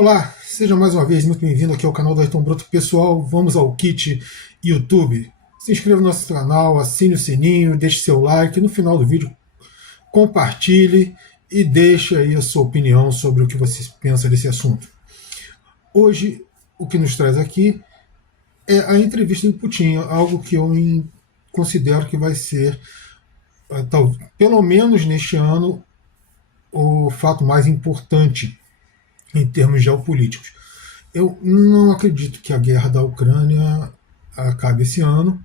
Olá, seja mais uma vez muito bem-vindo aqui ao canal do Ayrton Broto. Pessoal, vamos ao kit YouTube. Se inscreva no nosso canal, assine o sininho, deixe seu like. No final do vídeo, compartilhe e deixe aí a sua opinião sobre o que você pensa desse assunto. Hoje, o que nos traz aqui é a entrevista do Putin, algo que eu considero que vai ser, pelo menos neste ano, o fato mais importante em termos geopolíticos. Eu não acredito que a guerra da Ucrânia acabe esse ano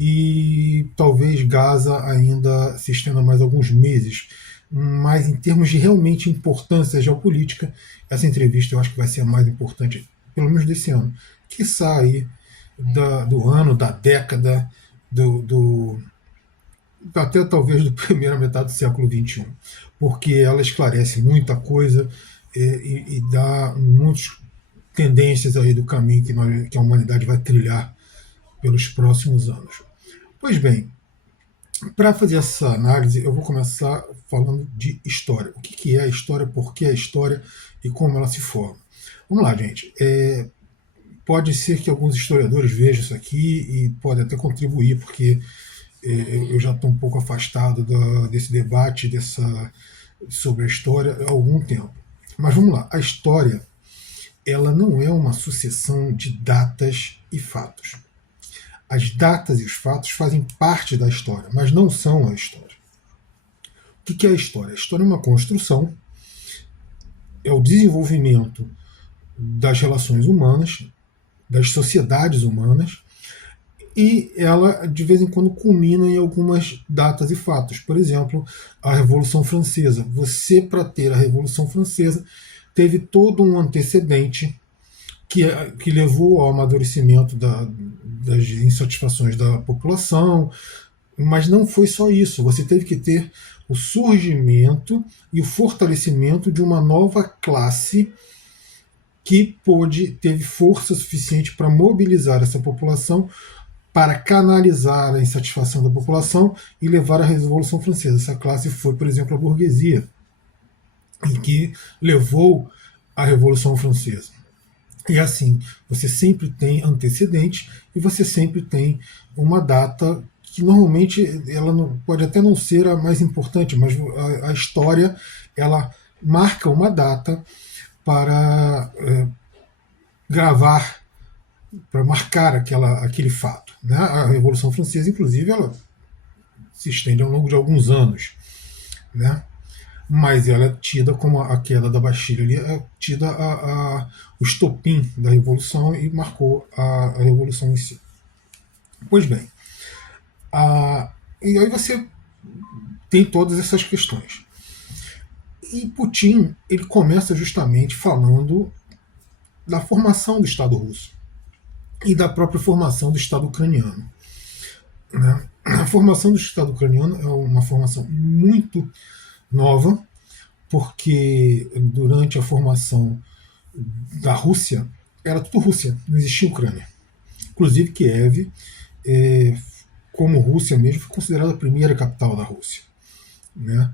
e talvez Gaza ainda se estenda mais alguns meses. Mas em termos de realmente importância geopolítica, essa entrevista eu acho que vai ser a mais importante, pelo menos desse ano. Quiçá aí do ano, da década, até talvez da primeira metade do século XXI, porque ela esclarece muita coisa e dá muitas tendências aí do caminho que a humanidade vai trilhar pelos próximos anos. Pois bem, para fazer essa análise, eu vou começar falando de história. O que é a história, por que a história e como ela se forma. Vamos lá, gente. Pode ser que alguns historiadores vejam isso aqui e podem até contribuir, porque eu já estou um pouco afastado desse debate sobre a história há algum tempo. Mas vamos lá, a história ela não é uma sucessão de datas e fatos. As datas e os fatos fazem parte da história, mas não são a história. O que é a história? A história é uma construção, é o desenvolvimento das relações humanas, das sociedades humanas, e ela de vez em quando culmina em algumas datas e fatos. Por exemplo, a Revolução Francesa. Você, para ter a Revolução Francesa, teve todo um antecedente que levou ao amadurecimento das insatisfações da população, mas não foi só isso. Você teve que ter o surgimento e o fortalecimento de uma nova classe que teve força suficiente para mobilizar essa população, para canalizar a insatisfação da população e levar à Revolução Francesa. Essa classe foi, por exemplo, a burguesia, e que levou à Revolução Francesa. E assim, você sempre tem antecedente e você sempre tem uma data que normalmente ela pode até não ser a mais importante, mas a história ela marca uma data para gravar, para marcar aquele fato. Né? A Revolução Francesa, inclusive, ela se estende ao longo de alguns anos, né? Mas ela é tida como a queda da Bastilha, ali é tida o estopim da Revolução e marcou a Revolução em si. Pois bem, e aí você tem todas essas questões. E Putin ele começa justamente falando da formação do Estado russo e da própria formação do Estado ucraniano. Né? A formação do Estado ucraniano é uma formação muito nova, porque durante a formação da Rússia, era tudo Rússia, não existia Ucrânia. Inclusive Kiev, como Rússia mesmo, foi considerada a primeira capital da Rússia. Né?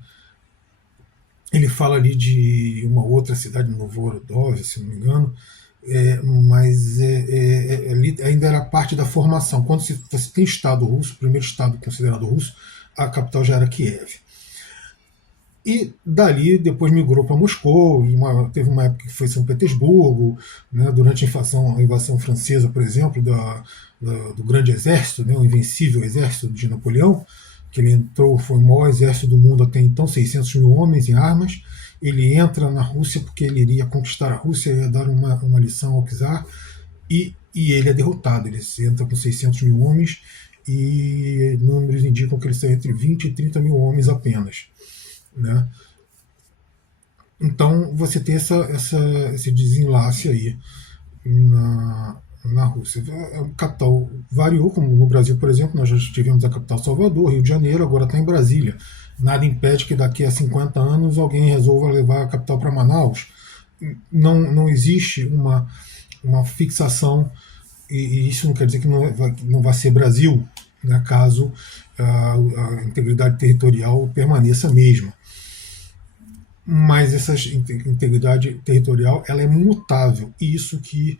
Ele fala ali de uma outra cidade, Novgorodov, se não me engano, mas ali ainda era parte da formação. Quando você tem Estado russo, o primeiro Estado considerado russo, a capital já era Kiev. E dali depois migrou para Moscou, teve uma época que foi São Petersburgo, né, durante a invasão francesa, por exemplo, do grande exército, né, o invencível exército de Napoleão, que ele entrou, foi o maior exército do mundo até então, 600 mil homens em armas. Ele entra na Rússia porque ele iria conquistar a Rússia, ia dar uma lição ao czar, e ele é derrotado. Ele entra com 600 mil homens e números indicam que ele saiu entre 20 e 30 mil homens apenas. Né? Então você tem esse desenlace aí na Rússia. A capital variou, como no Brasil, por exemplo, nós já tivemos a capital Salvador, Rio de Janeiro, agora está em Brasília. Nada impede que daqui a 50 anos alguém resolva levar a capital para Manaus. Não existe uma fixação, e isso não quer dizer que não vai ser Brasil, né, caso a integridade territorial permaneça a mesma. mas essa integridade territorial ela é mutável. E isso que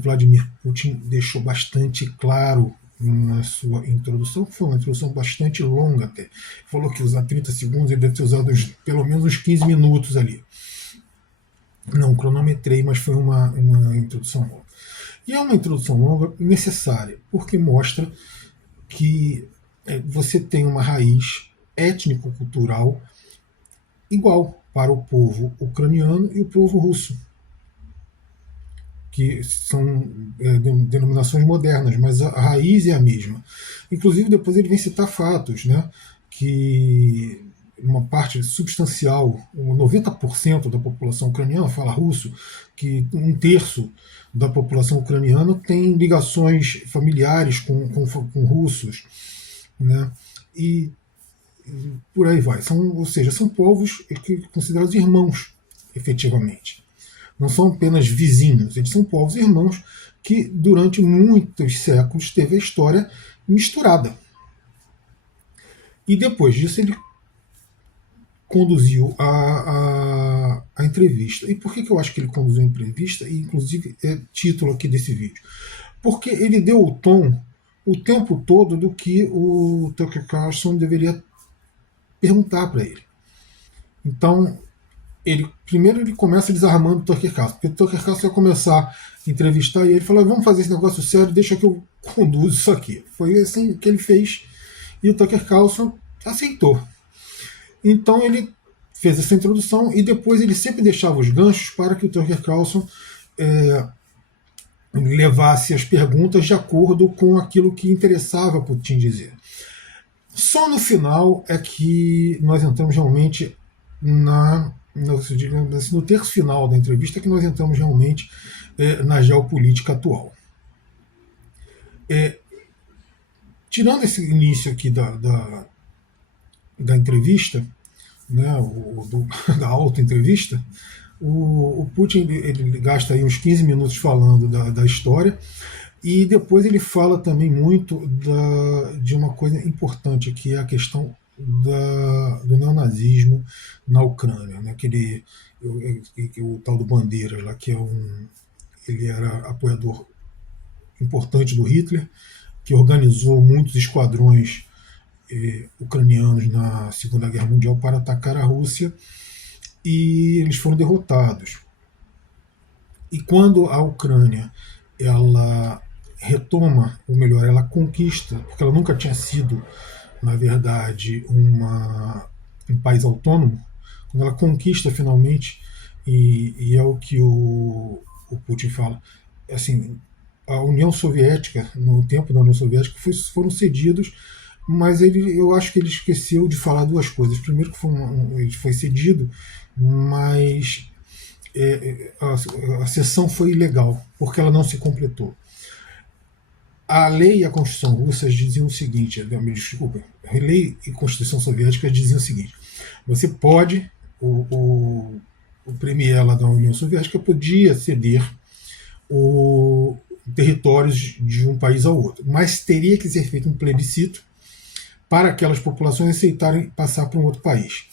Vladimir Putin deixou bastante claro na sua introdução, foi uma introdução bastante longa até. Falou que usar 30 segundos, ele deve ter usado pelo menos uns 15 minutos ali. Não cronometrei, mas foi uma introdução longa. E é uma introdução longa necessária, porque mostra que você tem uma raiz étnico-cultural igual para o povo ucraniano e o povo russo, que são denominações modernas, mas a raiz é a mesma. Inclusive, depois ele vem citar fatos, né, que uma parte substancial, 90% da população ucraniana fala russo, que um terço da população ucraniana tem ligações familiares com russos, né, e por aí vai. Ou seja, são povos considerados irmãos, efetivamente. Não são apenas vizinhos, eles são povos irmãos que durante muitos séculos teve a história misturada. E depois disso ele conduziu a entrevista. E por que eu acho que ele conduziu a entrevista? E inclusive é título aqui desse vídeo. Porque ele deu o tom o tempo todo do que o Tucker Carlson deveria perguntar para ele. Então, primeiro ele começa desarmando o Tucker Carlson, porque o Tucker Carlson vai começar a entrevistar e ele fala, vamos fazer esse negócio sério, deixa que eu conduzo isso aqui. Foi assim que ele fez e o Tucker Carlson aceitou. Então ele fez essa introdução e depois ele sempre deixava os ganchos para que o Tucker Carlson levasse as perguntas de acordo com aquilo que interessava Putin dizer. Só no final é que nós entramos realmente no terço final da entrevista que nós entramos realmente na geopolítica atual. Tirando esse início aqui da entrevista, né, da auto-entrevista, o Putin ele gasta aí uns 15 minutos falando da história e depois ele fala também muito de uma coisa importante, que é a questão do neonazismo na Ucrânia, né? O tal do Bandeiras, lá, que ele era apoiador importante do Hitler, que organizou muitos esquadrões ucranianos na Segunda Guerra Mundial para atacar a Rússia, e eles foram derrotados. E quando a Ucrânia ela retoma, ou melhor, ela conquista, porque ela nunca tinha sido, na verdade, um país autônomo, quando ela conquista finalmente, e é o que o Putin fala, assim, a União Soviética, no tempo da União Soviética, foram cedidos, mas eu acho que ele esqueceu de falar duas coisas. Primeiro que ele foi cedido, mas a cessão foi ilegal, porque ela não se completou. A lei e a Constituição russas diziam o seguinte, me desculpa, a lei e a Constituição soviética diziam o seguinte, você pode, o premier lá da União Soviética podia ceder territórios de um país ao outro, mas teria que ser feito um plebiscito para aquelas populações aceitarem passar para um outro país.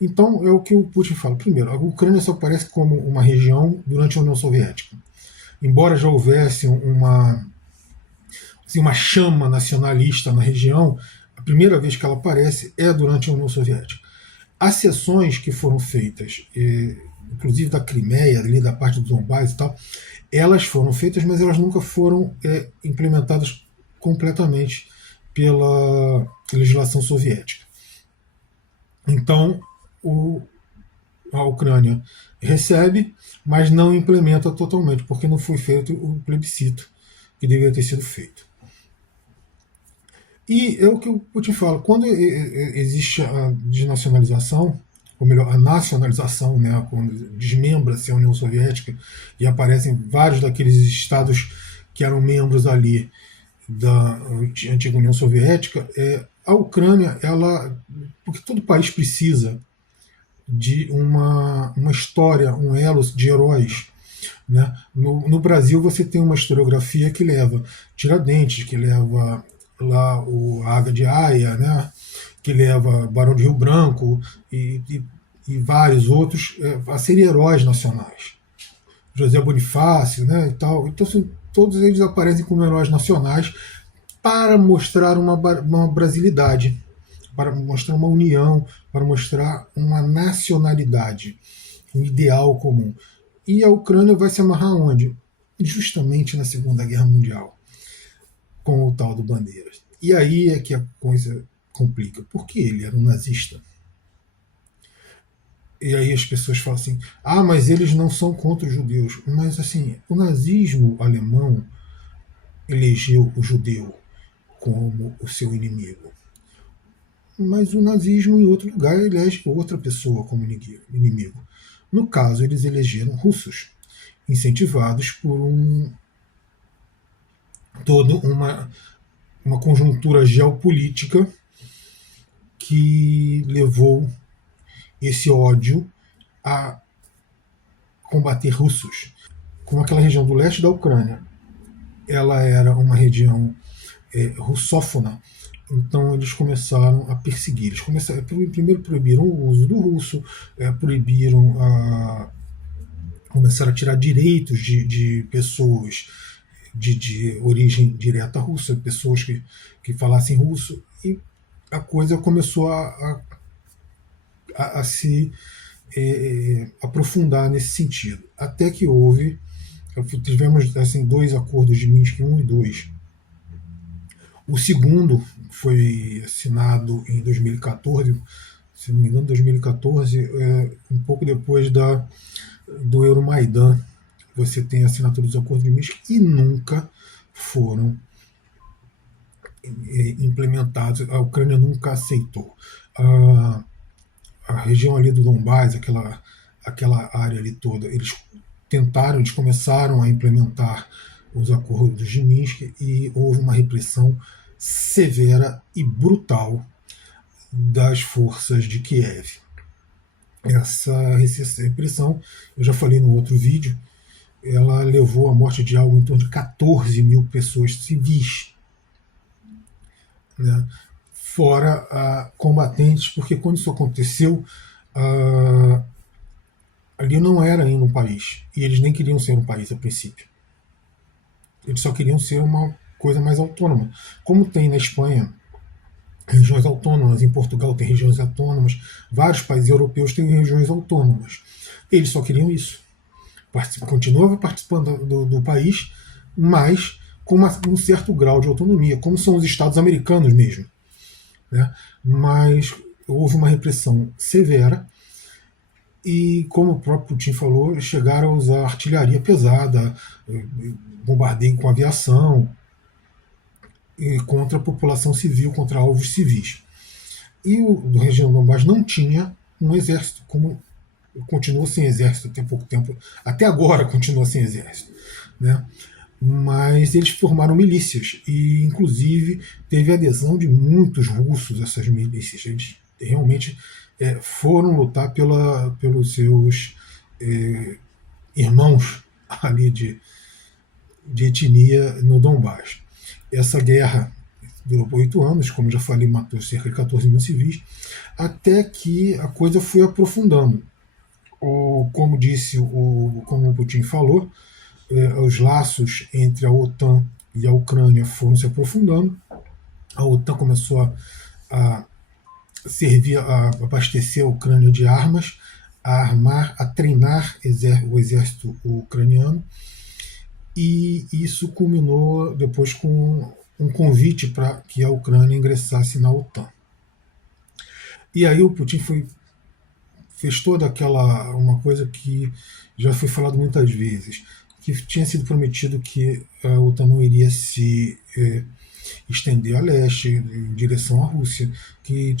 Então é o que o Putin fala. Primeiro, a Ucrânia só aparece como uma região durante a União Soviética. Embora já houvesse uma chama nacionalista na região, a primeira vez que ela aparece é durante a União Soviética. As cessões que foram feitas, inclusive da Crimeia, ali da parte do Donbás e tal, elas foram feitas, mas elas nunca foram implementadas completamente pela legislação soviética. Então, a Ucrânia recebe, mas não implementa totalmente, porque não foi feito o plebiscito que deveria ter sido feito. E é o que o Putin fala, quando existe a desnacionalização, ou melhor, a nacionalização, né, quando desmembra-se a União Soviética e aparecem vários daqueles estados que eram membros ali da antiga União Soviética, a Ucrânia, porque todo país precisa de uma história, um elo de heróis. Né? No Brasil você tem uma historiografia que leva Tiradentes, que leva lá a Águia de Aia, né? Que leva Barão de Rio Branco, e e vários outros a serem heróis nacionais. José Bonifácio, né, e tal. Então, assim, todos eles aparecem como heróis nacionais para mostrar uma brasilidade, para mostrar uma união, para mostrar uma nacionalidade, um ideal comum. E a Ucrânia vai se amarrar onde? Justamente na Segunda Guerra Mundial, com o tal do Bandeiras. E aí é que a coisa complica. Porque ele era um nazista. E aí as pessoas falam assim: ah, mas eles não são contra os judeus. Mas assim, o nazismo alemão elegeu o judeu como o seu inimigo. Mas o nazismo, em outro lugar, elege outra pessoa como inimigo. No caso, eles elegeram russos, incentivados por toda uma conjuntura geopolítica que levou esse ódio a combater russos. Como aquela região do leste da Ucrânia, ela era uma região russófona, então eles começaram a perseguir. Eles primeiro proibiram o uso do russo, começaram a tirar direitos de pessoas de origem direta russa, pessoas que falassem russo, e a coisa começou a se aprofundar nesse sentido. Até que tivemos assim, 2 acordos de Minsk 1 e 2. O segundo foi assinado em 2014, se não me engano, 2014, um pouco depois do Euromaidan. Você tem a assinatura dos acordos de Minsk e nunca foram implementados. A Ucrânia nunca aceitou. A região ali do Donbás, aquela área ali toda, eles começaram a implementar os acordos de Minsk e houve uma repressão severa e brutal das forças de Kiev. Essa repressão, eu já falei no outro vídeo, ela levou à morte de algo em torno de 14 mil pessoas civis, né? Fora combatentes, porque quando isso aconteceu, ali não era ainda um país, e eles nem queriam ser um país a princípio. Eles só queriam ser uma coisa mais autônoma. Como tem na Espanha regiões autônomas, em Portugal tem regiões autônomas, vários países europeus têm regiões autônomas. Eles só queriam isso. Continuava participando do país, mas com um certo grau de autonomia, como são os Estados americanos mesmo, né? Mas houve uma repressão severa e, como o próprio Putin falou, chegaram a usar artilharia pesada, bombardeio com aviação, contra a população civil, contra alvos civis. E a região do Donbás não tinha um exército, como continua sem exército até pouco tempo, até agora continua sem exército, né? Mas eles formaram milícias e, inclusive, teve adesão de muitos russos a essas milícias. Eles realmente foram lutar pelos seus irmãos ali de etnia no Donbás. Essa guerra durou 8 anos, como já falei, matou cerca de 14 mil civis, até que a coisa foi aprofundando. Como como o Putin falou, os laços entre a OTAN e a Ucrânia foram se aprofundando. A OTAN começou a servir, a abastecer a Ucrânia de armas, a armar, a treinar o exército ucraniano, e isso culminou depois com um convite para que a Ucrânia ingressasse na OTAN. E aí o Putin fez toda uma coisa que já foi falado muitas vezes, que tinha sido prometido que a OTAN não iria se estender a leste, em direção à Rússia, que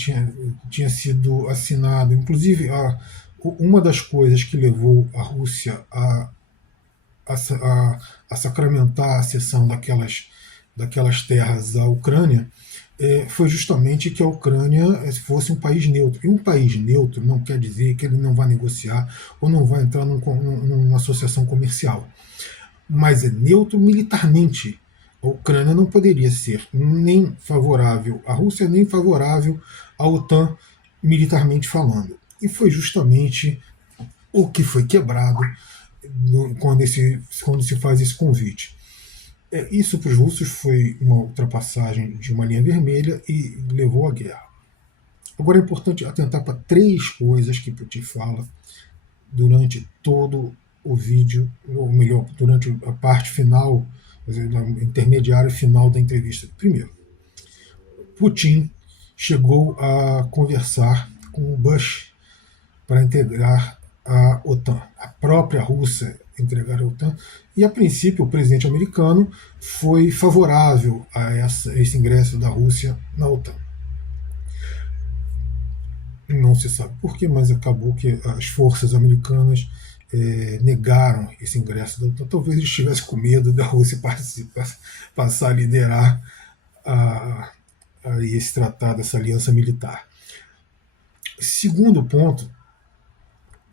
tinha sido assinado, inclusive uma das coisas que levou a Rússia a sacramentar a cessão daquelas terras à Ucrânia, foi justamente que a Ucrânia fosse um país neutro. E um país neutro não quer dizer que ele não vai negociar ou não vai entrar numa associação comercial. Mas é neutro militarmente. A Ucrânia não poderia ser nem favorável à Rússia, nem favorável à OTAN militarmente falando. E foi justamente o que foi quebrado quando se faz esse convite. Isso para os russos foi uma ultrapassagem de uma linha vermelha e levou à guerra. Agora é importante atentar para três coisas que Putin fala durante todo o vídeo, ou melhor, durante a parte final, intermediária final da entrevista. Primeiro, Putin chegou a conversar com o Bush para integrar a OTAN. A própria Rússia entregar a OTAN. E, a princípio, o presidente americano foi favorável a esse ingresso da Rússia na OTAN. Não se sabe por quê, mas acabou que as forças americanas negaram esse ingresso da OTAN. Talvez eles estivessem com medo da Rússia passar a liderar esse tratado, essa aliança militar. Segundo ponto,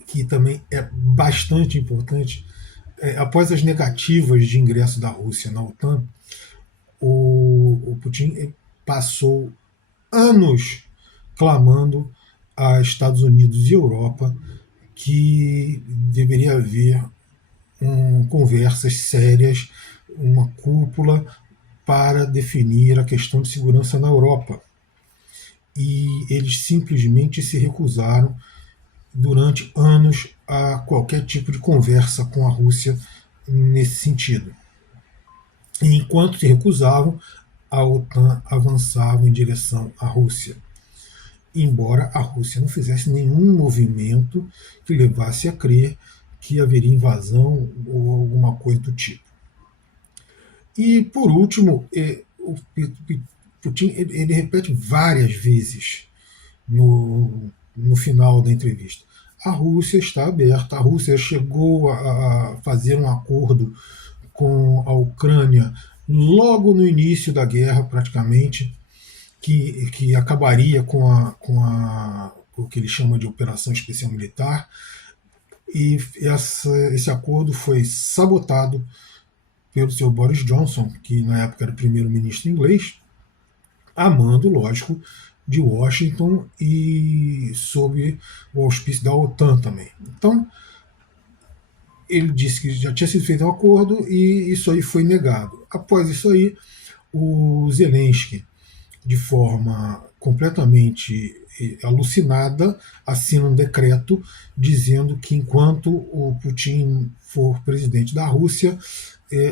que também é bastante importante, após as negativas de ingresso da Rússia na OTAN, o Putin passou anos clamando a Estados Unidos e Europa que deveria haver conversas sérias, uma cúpula para definir a questão de segurança na Europa. E eles simplesmente se recusaram durante anos a qualquer tipo de conversa com a Rússia nesse sentido. E enquanto se recusavam, a OTAN avançava em direção à Rússia, embora a Rússia não fizesse nenhum movimento que levasse a crer que haveria invasão ou alguma coisa do tipo. E, por último, o Putin ele repete várias vezes no final da entrevista. A Rússia está aberta, a Rússia chegou a fazer um acordo com a Ucrânia logo no início da guerra, praticamente, que acabaria com o que ele chama de Operação Especial Militar, e esse acordo foi sabotado pelo seu Boris Johnson, que na época era primeiro-ministro inglês, a mando, lógico, de Washington e sob o auspício da OTAN também. Então, ele disse que já tinha sido feito um acordo e isso aí foi negado. Após isso aí, o Zelensky, de forma completamente alucinada, assina um decreto dizendo que enquanto o Putin for presidente da Rússia,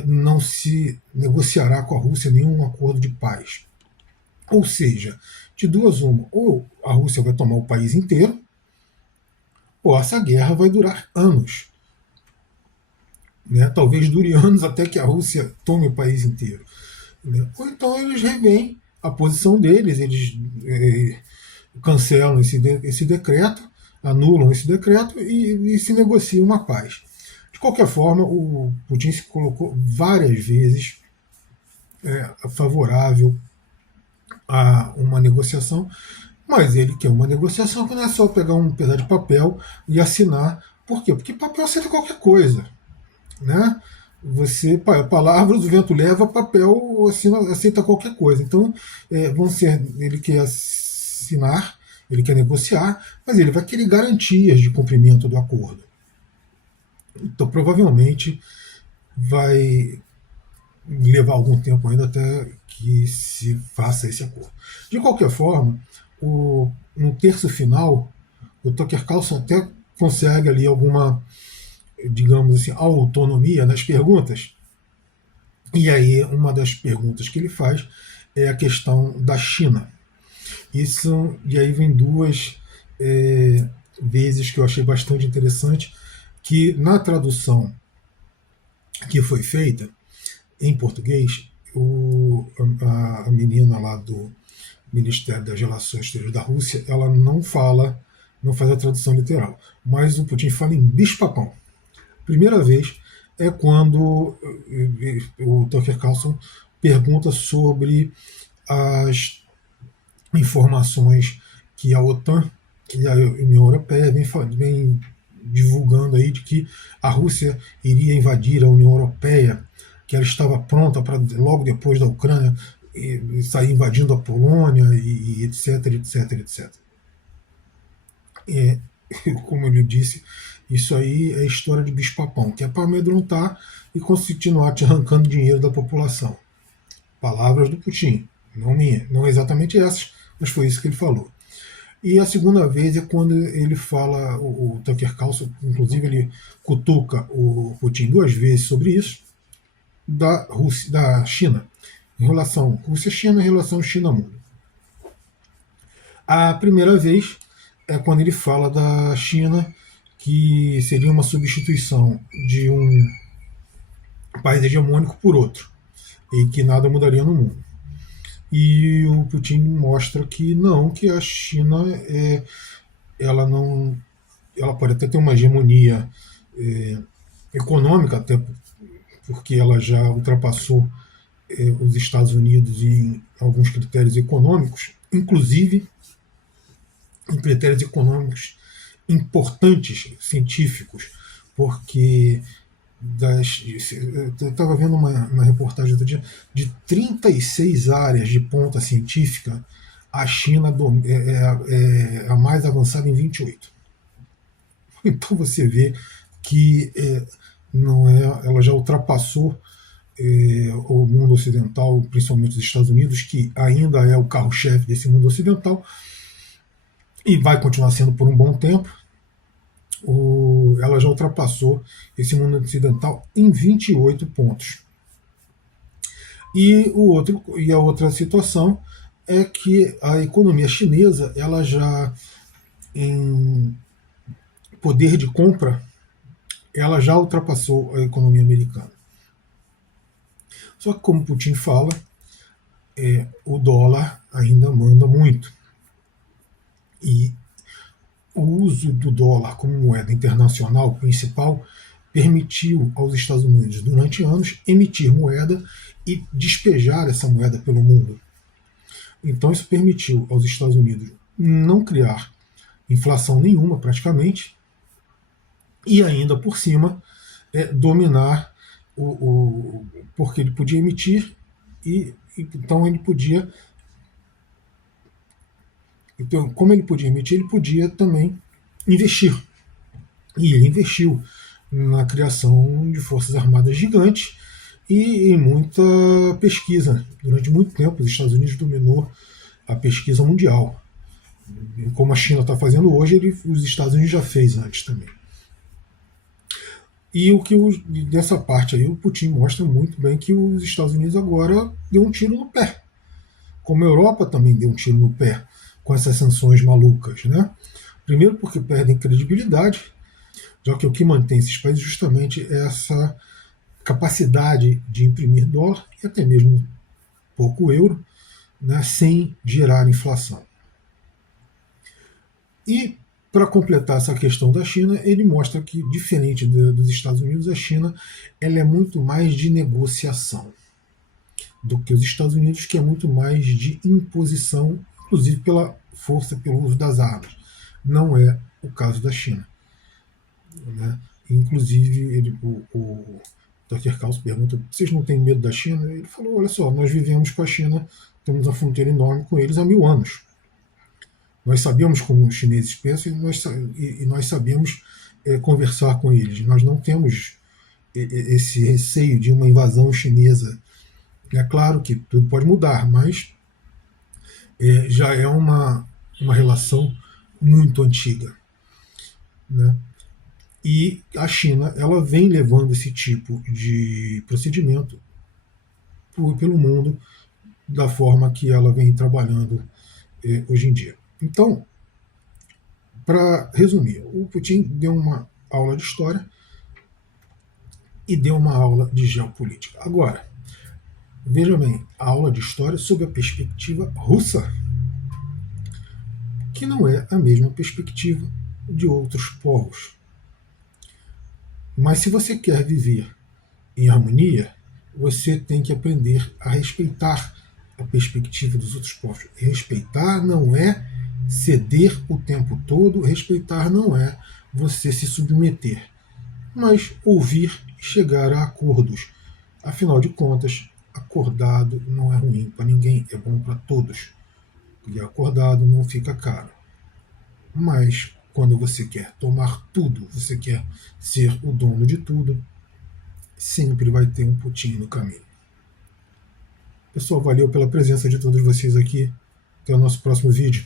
não se negociará com a Rússia nenhum acordo de paz. Ou seja, de duas uma, ou a Rússia vai tomar o país inteiro, ou essa guerra vai durar anos. Né? Talvez dure anos até que a Rússia tome o país inteiro. Né? Ou então eles revêem a posição deles, eles cancelam esse decreto, anulam esse decreto e se negocia uma paz. De qualquer forma, o Putin se colocou várias vezes favorável a uma negociação, mas ele quer uma negociação que não é só pegar um pedaço de papel e assinar. Por quê? Porque papel aceita qualquer coisa. Né? Você, palavras, o vento leva, papel aceita qualquer coisa. Então, ele quer assinar, ele quer negociar, mas ele vai querer garantias de cumprimento do acordo. Então, provavelmente, vai levar algum tempo ainda até que se faça esse acordo. De qualquer forma, no terço final, o Tucker Carlson até consegue ali alguma, digamos assim, autonomia nas perguntas. E aí, uma das perguntas que ele faz é a questão da China. E aí vem duas vezes que eu achei bastante interessante, que na tradução que foi feita em português, a menina lá do Ministério das Relações Exteriores da Rússia, ela não faz a tradução literal, mas o Putin fala em bicho-papão. Primeira vez é quando o Tucker Carlson pergunta sobre as informações que a OTAN e a União Europeia vem divulgando aí de que a Rússia iria invadir a União Europeia, que ela estava pronta para logo depois da Ucrânia sair invadindo a Polônia e etc, etc, etc. como ele disse, isso aí é história de bicho-papão, que é para amedrontar e continuar te arrancando dinheiro da população. Palavras do Putin, não minha, não exatamente essas, mas foi isso que ele falou. E a segunda vez é quando ele fala, o Tucker Carlson, inclusive ele cutuca o Putin duas vezes sobre isso, da Rússia, da China, em relação Rússia-China, em relação China-mundo. A primeira vez é quando ele fala da China, que seria uma substituição de um país hegemônico por outro, e que nada mudaria no mundo. E o Putin mostra que não, que a China ela não, ela pode até ter uma hegemonia é, econômica, até porque ela já ultrapassou os Estados Unidos em alguns critérios econômicos, inclusive em critérios econômicos importantes, científicos, porque eu estava vendo uma reportagem outro dia, de 36 áreas de ponta científica, a China é a mais avançada em 28. Então você vê que não é, ela já ultrapassou o mundo ocidental, principalmente os Estados Unidos, que ainda é o carro-chefe desse mundo ocidental, e vai continuar sendo por um bom tempo. Ela já ultrapassou esse mundo ocidental em 28 pontos. E a outra situação é que a economia chinesa, ela já em poder de compra, ela já ultrapassou a economia americana. Só que, como Putin fala, o dólar ainda manda muito. E o uso do dólar como moeda internacional principal permitiu aos Estados Unidos, durante anos, emitir moeda e despejar essa moeda pelo mundo. Então, isso permitiu aos Estados Unidos não criar inflação nenhuma, praticamente, e ainda por cima dominar porque ele podia emitir e então ele podia. Então, como ele podia emitir, ele podia também investir. E ele investiu na criação de forças armadas gigantes e em muita pesquisa. Durante muito tempo, os Estados Unidos dominou a pesquisa mundial. Como a China está fazendo hoje, os Estados Unidos já fez antes também. E dessa parte aí, o Putin mostra muito bem que os Estados Unidos agora deu um tiro no pé. Como a Europa também deu um tiro no pé com essas sanções malucas, né? Primeiro porque perdem credibilidade, já que o que mantém esses países justamente é essa capacidade de imprimir dólar e até mesmo pouco euro, né, sem gerar inflação. E para completar essa questão da China, ele mostra que, diferente dos Estados Unidos, a China ela é muito mais de negociação do que os Estados Unidos, que é muito mais de imposição, inclusive pela força, pelo uso das armas. Não é o caso da China. Né? Inclusive, o Tucker Carlson pergunta: vocês não têm medo da China? Ele falou: olha só, nós vivemos com a China, temos uma fronteira enorme com eles há 1000 anos. Nós sabemos como os chineses pensam e nós sabemos conversar com eles. Nós não temos esse receio de uma invasão chinesa. É claro que tudo pode mudar, mas já é uma relação muito antiga. Né? E a China ela vem levando esse tipo de procedimento pelo mundo da forma que ela vem trabalhando hoje em dia. Então, para resumir, o Putin deu uma aula de história e deu uma aula de geopolítica. Agora, veja bem, a aula de história sob a perspectiva russa, que não é a mesma perspectiva de outros povos. Mas se você quer viver em harmonia, você tem que aprender a respeitar a perspectiva dos outros povos. Respeitar não é ceder o tempo todo, respeitar não é você se submeter, mas ouvir e chegar a acordos. Afinal de contas, acordado não é ruim para ninguém, é bom para todos. E acordado não fica caro. Mas quando você quer tomar tudo, você quer ser o dono de tudo, sempre vai ter um putinho no caminho. Pessoal, valeu pela presença de todos vocês aqui. Até o nosso próximo vídeo.